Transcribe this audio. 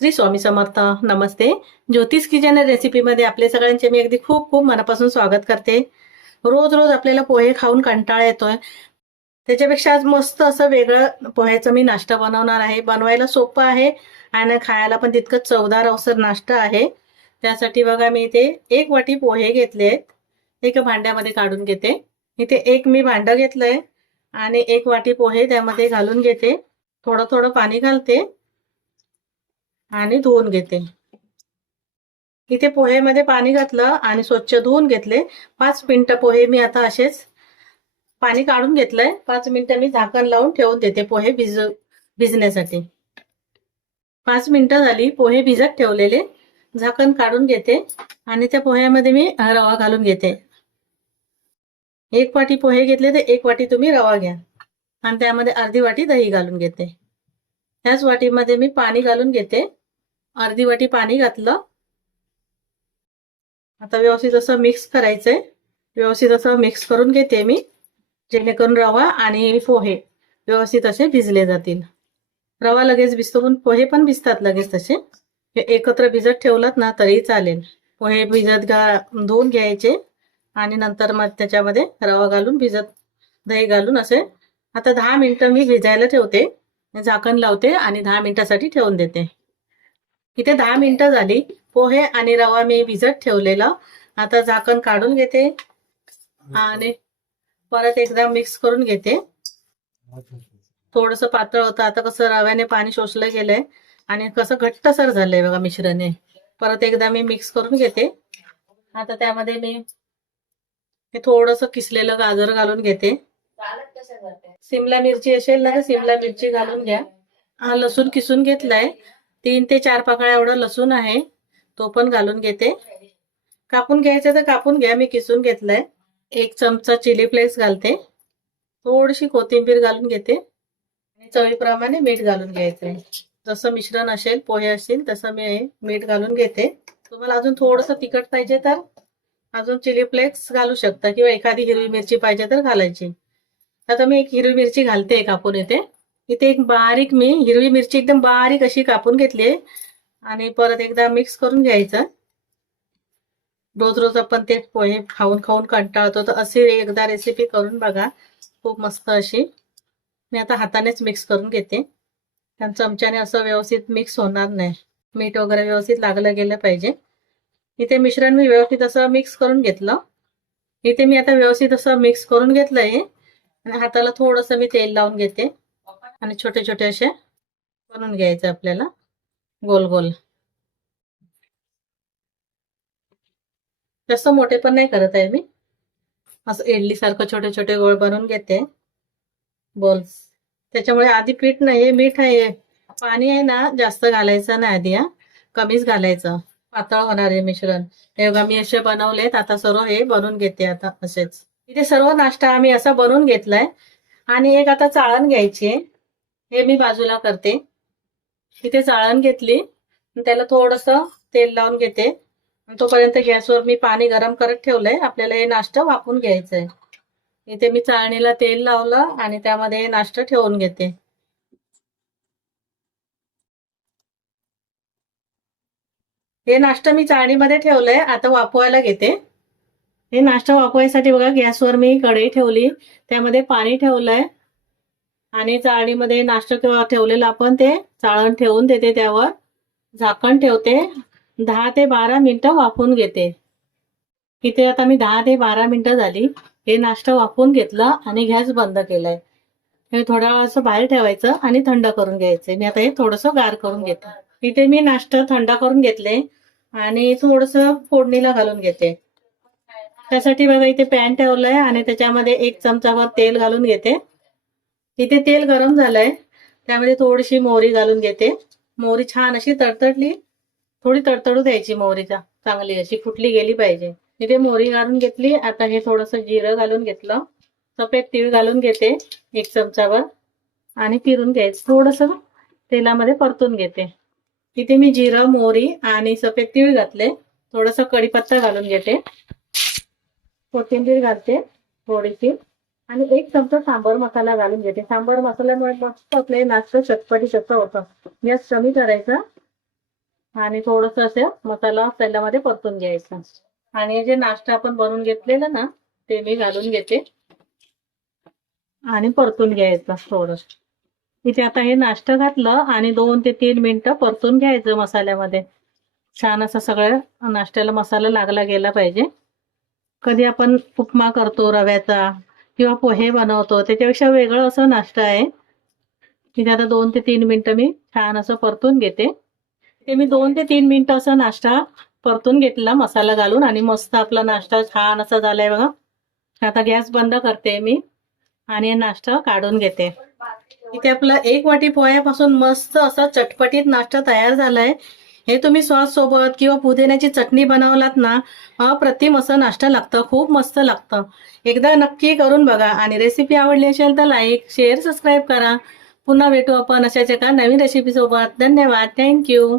श्री स्वामी समर्थ. नमस्ते. ज्योतिष किचन रेसिपीमध्ये आपले सगळ्यांचे मी अगदी खूप खूप मनापासून स्वागत करते. रोज रोज आपल्याला पोहे खाऊन कंटाळा येतोय. त्याच्यापेक्षा आज मस्त असं वेगळं पोह्याचा मी नाश्ता बनवणार आहे. बनवायला सोपं आहे आणि खायला पण तितकंच चवदार अवसर नाश्ता आहे. त्यासाठी बघा मी इथे 1 वाटी पोहे घेतलेत. एका भांड्यामध्ये काढून घेते. इथे एक मी भांडं घेतलंय आणि 1 वाटी पोहे त्यामध्ये घालून घेते. थोडं थोडं पाणी घालते आणि धुवून घेते. इथे पोहेमध्ये पाणी घातलं आणि स्वच्छ धुवून घेतले. 5 मिनिटं पोहे मी आता असेच पाणी काढून घेतलंय. 5 मिनिटं मी झाकण लावून ठेवून देते पोहे भिजण्यासाठी. 5 मिनिटं झाली पोहे भिजत ठेवलेले. झाकण काढून घेते आणि त्या पोह्यामध्ये मी रवा घालून घेते. 1 वाटी पोहे घेतले तर 1 वाटी तुम्ही रवा घ्या आणि त्यामध्ये अर्धी वाटी दही घालून घेते. त्याच वाटीमध्ये मी पाणी घालून घेते. अर्धी वाटी पाणी घातलं. आता व्यवस्थित असं मिक्स करायचंय. व्यवस्थित असं मिक्स करून घेते मी, जेणेकरून रवा आणि पोहे व्यवस्थित असे भिजले जातील. रवा लगेच भिजतो पण पोहे पण भिजतात लगेच तसे. हे एकत्र भिजत ठेवलात ना तरी चालेल. पोहे धुवून घ्यायचे आणि नंतर मग त्याच्यामध्ये रवा घालून दही घालून असे आता 10 मिनिटं मी भिजायला ठेवते. झाकण लावते आणि 10 मिनिटासाठी ठेवून देते. इथे 10 मिनिटं झाली. पोहे आणि रवा मी भिजत ठेवलेला. आता झाकण काढून घेते आणि परत एकदा मिक्स करून घेते. थोडंसं पातळ होतं. आता कसं रव्याने पाणी शोषलं गेलंय आणि कसं घट्टसर झालंय बघा मिश्रण. परत एकदा मी मिक्स करून घेते. आता त्यामध्ये मी हे थोडंसं किसलेलं गाजर घालून घेते. सिमला मिरची असेल ना तर सिमला मिरची घालून घ्या. हा लसूण किसून घेतलाय. 3 ते 4 पाकळ्या एवढा लसूण आहे, तो पण घालून घेते. कापून घ्यायचं तर कापून घ्या, मी किसून घेतलाय. 1 चमचा चिली फ्लेक्स घालते. थोडीशी कोथिंबीर घालून घेते आणि चवीप्रमाणे मीठ घालून घ्यायचंय. जसं मिश्रण असेल पोहे असतील तसं मी मीठ घालून घेते. तुम्हाला अजून थोडंसं तिखट पाहिजे तर अजून चिली फ्लेक्स घालू शकता किंवा एखादी हिरवी मिरची पाहिजे तर घालायची. आता मी 1 हिरवी मिरची घालते कापून. इथे एक बारीक मी हिरवी मिरची एकदम बारीक अशी कापून घेतली आणि परत एकदा मिक्स करून घ्यायचं. रोज रोज आपण ते पोहे खाऊन खाऊन कंटाळतो, तर अशी एकदा रेसिपी करून बघा, खूप मस्त अशी. मी आता हातानेच मिक्स करून घेते, कारण चमच्याने असं व्यवस्थित मिक्स होणार नाही. मीठ वगैरे व्यवस्थित लागलं गेलं पाहिजे. इथे मिश्रण मी व्यवस्थित असं मिक्स करून घेतलं. इथे मी आता व्यवस्थित असं मिक्स करून घेतलंय आणि हाताला थोडंसं मी तेल लावून घेते आणि छोटे छोटे असे बनवून घ्यायचे आपल्याला गोल गोल. जास्त मोठे पण नाही करत आहे मी, असं इडली सारखं छोटे छोटे गोळ बनवून घेते बॉल्स. त्याच्यामुळे आधी पीठ नाही, मीठ आहे, पाणी आहे ना जास्त घालायचं नाही आधी. कमीच घालायचं, पातळ होणार आहे मिश्रण. हे बघा मी असे बनवलेत. आता सर्व हे बनवून घेते आता असेच. इथे सर्व नाश्ता आम्ही असा बनवून घेतलाय आणि एक आता चाळण घ्यायची, हे मी बाजूला करते. इथे चाळण घेतली, त्याला थोडंसं तेल लावून घेते. तोपर्यंत गॅसवर मी पाणी गरम करत ठेवलंय. आपल्याला हे नाश्ता वाफवून घ्यायचंय. इथे मी चाळणीला तेल लावलं आणि त्यामध्ये हे नाश्ता ठेवून घेते. हे नाश्ता मी चाळणीमध्ये ठेवलंय, आता वाफवायला घेते. हे नाश्ता वाफवायसाठी बघा गॅसवर मी कढई ठेवली, त्यामध्ये पाणी ठेवलंय आणि चाळणीमध्ये नाश्ता किंवा ठेवलेलं आपण ते चाळण ठेवून देते. त्यावर झाकण ठेवते. 10 ते 12 मिनिटं वाफवून घेते. इथे आता मी 10 ते 12 मिनिटं झाली. हे नाश्ता वाफवून घेतलं आणि गॅस बंद केलाय. हे थोड्या वेळ असं बाहेर ठेवायचं आणि थंड करून घ्यायचं. मी आता हे थोडंसं गार करून घेते. इथे मी नाश्ता थंड करून घेतले आणि थोडंसं फोडणीला घालून घेते. त्यासाठी बघा इथे पॅन ठेवलंय आणि त्याच्यामध्ये 1 चमचाभर तेल घालून घेते. इथे तेल गरम झालंय, त्यामध्ये थोडीशी मोहरी घालून घेते. मोहरी छान अशी तडतडली, थोडी तडतडू द्यायची. मोहरीचा चांगली अशी फुटली गेली पाहिजे. इथे मोहरी घालून घेतली. आता हे थोडंसं जिरं घालून घेतलं. सफेद तीळ घालून घेते 1 चमचाभर आणि फिरून घ्यायचं. थोडंसं तेलामध्ये परतून घेते. इथे मी जिरं, मोहरी आणि सफेद तीळ घातले. थोडंसं कढीपत्ता घालून घेते. कोथिंबीर घालते थोडीशी आणि 1 चमचा सांबर मसाला घालून घेते. सांबर मसाल्यामुळे मस्त आपले नाश्ता चटपटीत असं होतं. गॅस कमी करायचा आणि थोडंसं असं मसाला तेलामध्ये परतून घ्यायचा. आणि जे नाश्ता आपण बनवून घेतलेलं ना ते मी घालून घेते आणि परतून घ्यायचं थोडं. इथे आता हे नाश्ता घातलं आणि 2 ते 3 मिनिटं परतून घ्यायचं मसाल्यामध्ये. छान असं सगळं नाश्त्याला मसाला लागला गेला पाहिजे. कधी आपण उपमा करतो रव्याचा किंवा पोहे बनवतो त्याच्यापेक्षा वेगळं असं नाश्ता आहे. इथे आता 2 ते 3 मिनिटं मी छान असं परतून घेते. ते मी 2 ते 3 मिनिटं असं नाश्ता परतून घेतला मसाला घालून आणि मस्त आपला नाश्ता छान असा झालाय बघा. आता गॅस बंद करते मी आणि नाश्ता काढून घेते. इथे आपला 1 वाटी पोह्यापासून मस्त असा चटपटीत नाश्ता तयार झालाय. हे तुम्ही सॉस सोबत किंवा पुदिन्याची चटणी बनवलात ना अप्रतिम असं नाश्ता लागतं. खूप मस्त लागतं. एकदा नक्की करून बघा आणि रेसिपी आवडली असेल तर लाईक शेअर सबस्क्राईब करा. पुन्हा भेटू आपण अशाच एका नवीन रेसिपी सोबत. धन्यवाद. थँक्यू.